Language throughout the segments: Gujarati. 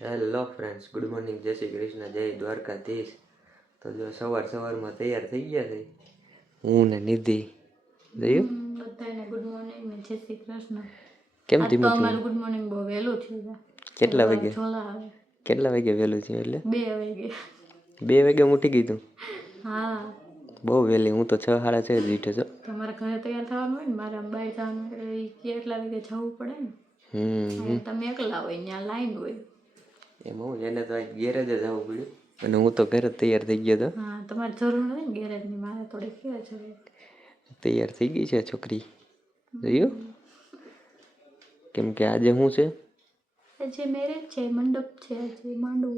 હેલો ફ્રેન્ડ્સ, ગુડ મોર્નિંગ, જય શ્રી કૃષ્ણ, જય દ્વારકાધીશ. તો જો સવારમાં તૈયાર થઈ ગયા છે હું ને નિધિ. જોયું બધાને ગુડ મોર્નિંગ ને જય શ્રી કૃષ્ણ. કેમ આજ તો અમારું ગુડ મોર્નિંગ બહુ વહેલું છે. કેટલા વાગે વહેલું છે? એટલે 2 વાગે. 2 વાગે ઉઠી ગઈ તું? હા, બહુ વહેલી. હું તો 6 સાડા 6 જ ઉઠ્યો છું. તમારા ઘરે તૈયાર થવાનું હોય ને, મારે બહાર જવાનું એટલે કેટલા વાગે જવું પડે ને. તમે એકલા હોય, ત્યાં લાઈન હોય. એમાં હું એને તો ગેરેજ જ આવવું પડ્યું અને હું તો ઘરે તૈયાર થઈ ગયો હતો. હા, તમારે જરૂર નથી ને ગેરેજની, મારે થોડી ક્યાં છે. તૈયાર થઈ ગઈ છે છોકરી. જોયું? કેમ કે આજે શું છે? આજે મેરેજ છે, મંડપ છે, આજે માંડવો.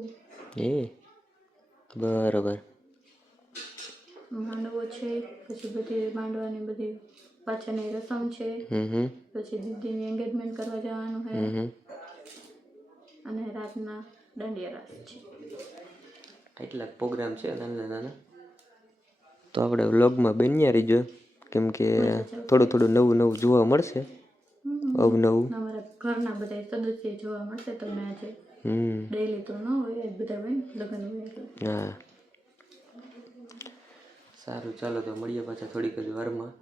બરોબર. માંડવો છે, પછી બધી માંડવાની બધી પાછળની રસમ છે. પછી દીદીની એન્ગેજમેન્ટ કરવા જવાનું છે અને રાતના દાંડિયા રાસ છે. એટલા પ્રોગ્રામ છે નાના નાના. તો આપણે વ્લોગમાં બન્યા રહીજો, કેમ કે થોડું નવું જોવા મળશે. અવનવું અમારા ઘરના બધા સદસ્ય જોવા મળશે તમને આજે. ડેલી તો ન હોય, બધા હોય ને લગ્ન હોય એટલે. હા, સારું, ચાલો તો મળીએ પાછા થોડીક જ વારમાં.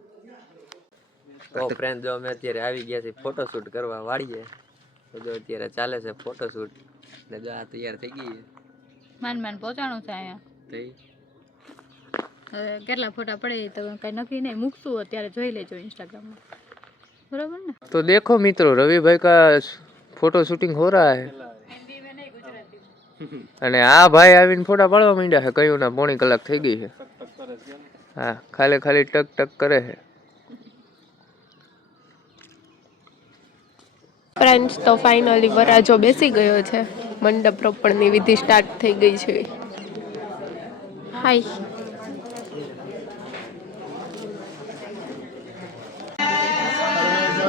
તો ફ્રેન્ડ, જો અમે અત્યારે આવી ગયા છીએ ફોટોશૂટ કરવા વાળીએ. તો જો અત્યારે ચાલે છે ફોટોશૂટ ને જો આ તૈયાર થઈ ગઈ છે. માન પહોંચાણું છે અહીંયા. હવે કેટલા ફોટા પડે તો કઈ નક્કી નહીં, મૂકશું અત્યારે જોઈ લેજો इंस्टाग्राम में, बराबर ना? तो देखो मित्रों, रवि भाई का फोटो शूटिंग हो रहा है. हिंदी में नहीं, गुजराती में. અને આ ભાઈ આવીને ફોટા પાડવા માંડ્યા છે. કયું ના પોણી કલાક થઈ ગઈ છે. હા, ખાલી ટક ટક કરે છે. ફ્રેન્ડ્સ, તો ફાઇનલી વરાજો બેસી ગયો છે. મંડપ રોપણની વિધિ સ્ટાર્ટ થઈ ગઈ છે. હાય.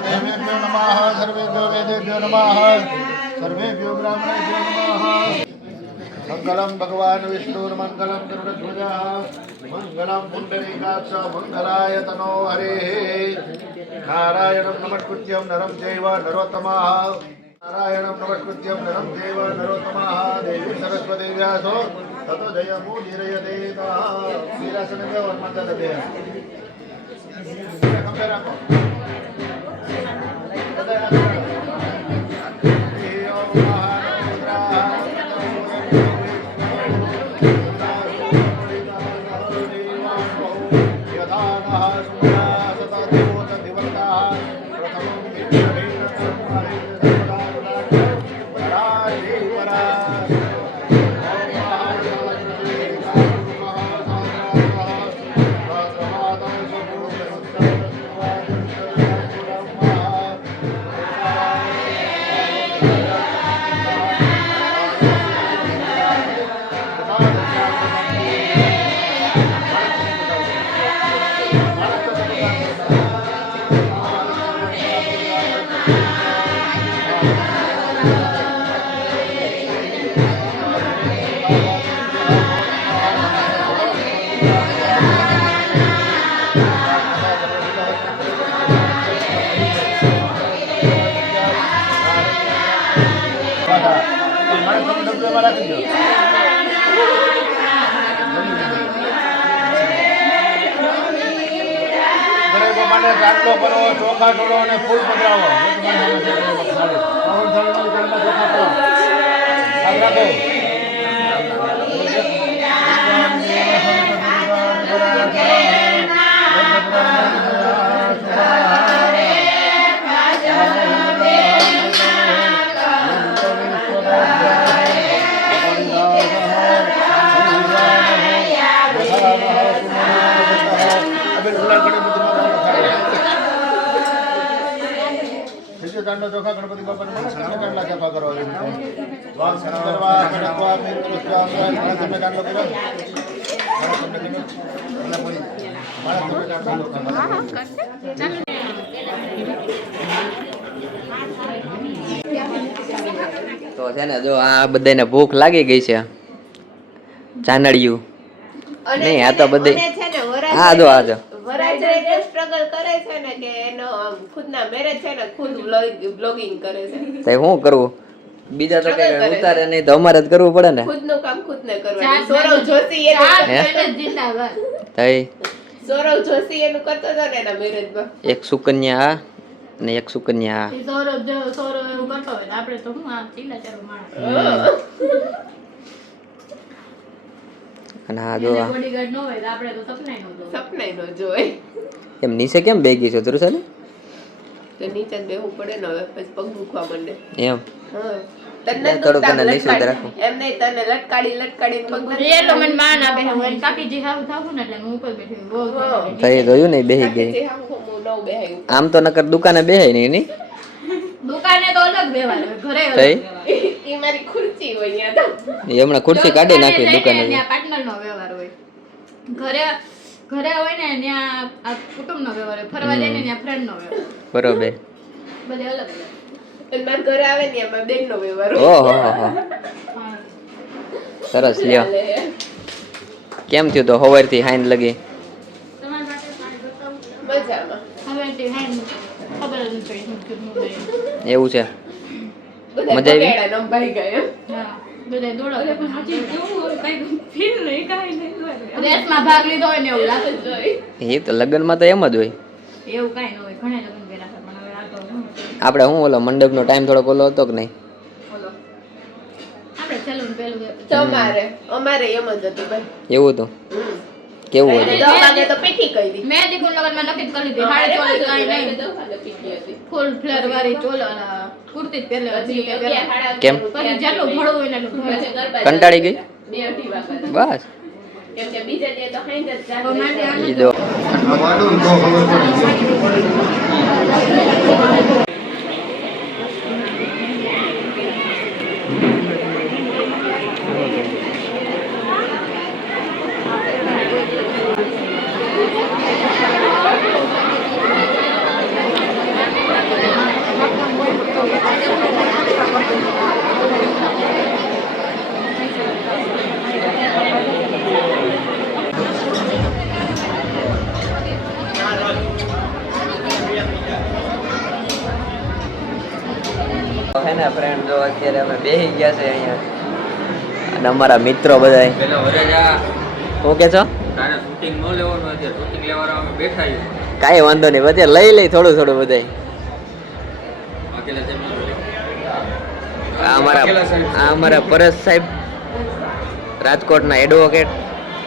देवेभ्यो नमः, सर्वेभ्यो वेदेभ्यो नमः, सर्वेभ्यो ब्राह्मणेभ्यो नमः. मंगलम भगवान विष्णुर्मंगलम गरुड़ध्वजः, मंगलम पुंडरीकाक्ष, मंगलाय तनो हरेः. नारायणं नमस्कृत्यं नरं चैव नरोत्तमः, नारायणं नमस्कृत्यं नरं चैव नरोत्तमः. देवी सरस्वती व्यासो ततो जयमुदीरयते तः. वीरासनमेव वर्मन्दते. ગાટલો કરો, ચોખા કરો અને ફૂલ પધરાવો. કાંડો ચોખા ગણપતિ બાપાને કાંડલા ચોખા કરો. વામ કરવા કડકવા મીર કૃષ્ણ તમે કાંડલો કરો. તો છે ને, જો આ બધાને ભૂખ લાગી ગઈ છે. ચાનડિયું નહીં, આ તો બધી આ જો વરાજ એટલે સ્ટ્રગલ કરે છે ને કે એનો ખુદના મેરેજ છે ને ખુદ બ્લોગિંગ કરે છે. તે શું કરવું? બીજા તો કઈ ઉતારે નહીં તો અમારે જ કરવું પડે ને. ખુદનું કામ ખુદને કરવાનું. સૌરવ જોશી એનું જિંદાબાદ. તઈ સૌરવ જોશી એનું કરતો હતો ને એના મેરેજમાં. એક સુકન્યા અને એક સુકન્યા એ સૌરવ એવું કરતો હોય આપણે તો હું આ ચીલાચારો માણસ અને હા જો બોડીગાર્ડ ન હોય તો આપણે તો સપનાય નો જોય. એમ નીચે કેમ બેગી છો ધ્રુવ સાને? તો નીચે જ બેહવું પડે ને હવે પછી પગ દુખવા માંડે. એમ હા તને થોડુંક તને નીચે રાખો. એમ નહીં તને લટકાડી પગ એટલો મને માન આપે હું એને કાકીજી હાવ થાવું ને એટલે હું ઉપર બેઠી બહુ તઈ જોયું ને બેહી ગઈ. આમ તો નકર દુકાને બેહાય નહીં ની દુકાને તો અલગ બેવાય ઘરે અલગ તઈ ઈ મારી ખુરશી હોય ન્યા તો. હમણાં ખુરશી કાઢી નાખી દુકાને. ત્યાં પાર્ટનર નો વ્યવહાર હોય. ઘરે હોય ને ત્યાં આ કુટુંબ નો વ્યવહાર હોય. ફરવા જાય ને ત્યાં ફ્રેન્ડ નો વ્યવહાર. બરોબર. બધે અલગ અલગ. અને મારા ઘરે આવે ને એમાં બેન નો વ્યવહાર હોય. ઓહો સરસ લ્યો. કેમ થયું તો હવારથી હાઈન લગી? તમારી પાસે પાણી બતાવું મજામાં. હવે તે હાઈ ખબર જ નથી પડી શું થયું શું નહીં. એવું છે. બધા મજા આવી? બગાડ્યા ને આમ ભાઈ ગયા. હા બધા દોડા પણ સાચી કેવું કઈ ફીલ નહીં કાઈ નહીં. રેસમાં ભાગ લીધો હોય ને એવું લાગે જોઈ. એ તો લગ્નમાં તો એમ જ હોય. એવું કાઈ ન હોય ઘણા લગ્ન કર્યા છે પણ હવે આ તો શું આપણે શું ઓલો મંડપનો ટાઈમ થોડોક ઓલો હતો કે નહીં? બોલો આપણે છેલ્લું પેલું તમારે અમારે એમ જ હતું ભાઈ. એવું હતું? કેવું હતું? 10 વાગે તો પીઠી કરી. મેં દીકુન લગનમાં નક્કી જ કરી લીધી હાડી ચોળી કાઈ નહીં 10 વાગે પીઠી હતી. ફૂલ ફ્લેર વાળી ચોલ કુર્તી જ પહેરે પછી બીજું કઈ પહેરે. 11:30 કેમ? પછી જેટલું ભળવું હોય ને એટલું ભરે. પછી ગરબા કંટાળી ગઈ? 2-2:30 વાગે. બસ કેમ કે બીજા જે તો હાઈ જ તો માટે આને ઈ જો હે ને ફ્રેન્ડ જો અત્યારે અમે બેહી ગયા છે અહીંયા અને અમારા મિત્રો બધા પેલા વરજા શું કે છો? તારે શૂટિંગ ન લેવાનું અત્યારે શૂટિંગ લેવાના અમે બેઠા છીએ કાંઈ વાંધો નહીં બધે લઈ લઈ થોડું થોડું બધાય. અકેલા જેમ આ અમારા પરેશ સાહેબ રાજકોટના એડવોકેટ.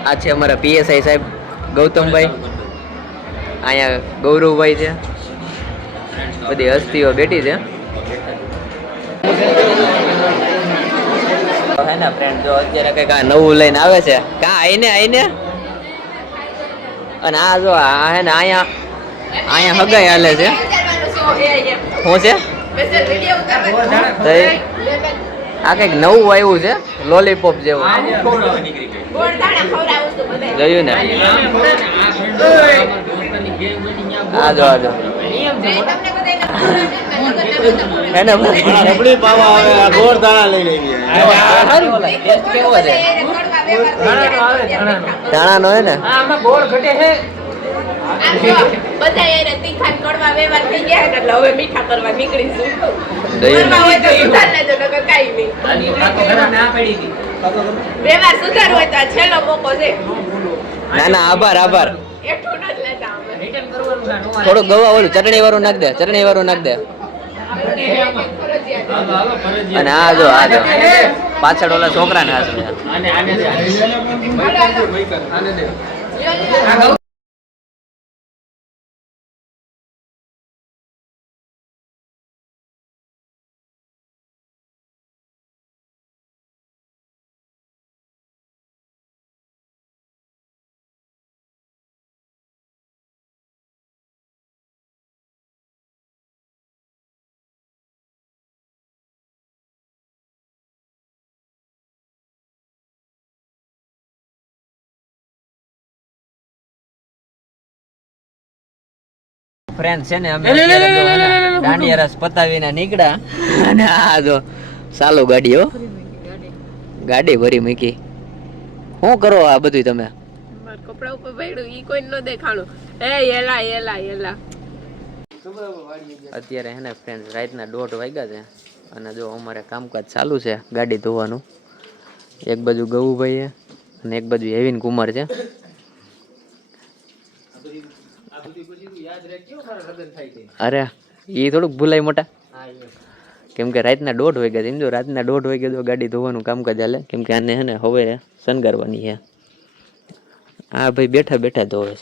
આ છે અમારા પીએસઆઈ સાહેબ ગૌતમભાઈ. અહીંયા ગૌરવભાઈ છે. બધી હસ્તીઓ બેઠી છે. હે ને ફ્રેન્ડ જો અત્યારે કઈક આ નવું લઈને આવે છે કા આઈને અને આ જો આ હે ને અહીંયા હગાઈ હાલે છે. શું છે? આ કઈક નવું આવ્યું છે લોલીપોપ જેવું. જોયું ને? આ જો એને રબડી પાવા આવે આ ગોળ દાણા લઈ લઈ કેવો છે? દાણાનો હે ને? બધા એને તીખા કડવા વ્યવહાર થઈ ગયા એટલે હવે મીઠા કરવા નીકળીશું. જોયું ને? હોય તો સુધાર લેજો નકર કાઈ નહીં. વ્યવહાર સુધારવો હોય તો આ છેલ્લો મોકો છે. ના ના આભાર એટલું ન જ લેતા અમે. થોડું ગવા ઓલું ચટણી વાળું નાખ દે અને આ જો પાછળ ઓલા છોકરાને હાથ ફ્રેન્ડ છે ને અમે દાંડિયા રસ પતાવીને નીકળ્યા અને આ જો ચાલુ ગાડી હો ગાડી ભરી મૂકી. શું કરો આ બધું તમે? કપડા ઉપર પડ્યું ઈ કોઈ ન દેખાણું. એ એલા અત્યારે હે ને ફ્રેન્ડ રાતના 1:30 વાગ્યા છે અને જો અમારે કામકાજ ચાલુ છે ગાડી ધોવાનું. એક બાજુ ગૌભાઈ છે અને એક બાજુ હેવિન કુમાર છે. અરે એ થોડુંક ભૂલાય મોટા, કેમ કે રાતના 1:30 વાગ્યા સમજો, રાતના 1:30 વાગ્યા તો ગાડી ધોવાનું કામકાજ ચાલે, કેમ કે આને હે ને હવે શણગારવાની છે. આ ભાઈ બેઠા બેઠા ધોવે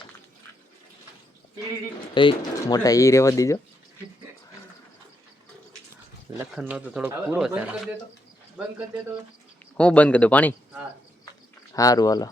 છે. મોટા ઈ રેવા દીજો, લખન નો તો થોડોક પૂરો છે. હું બંધ કરી દઉં પાણી? સારું હાલો.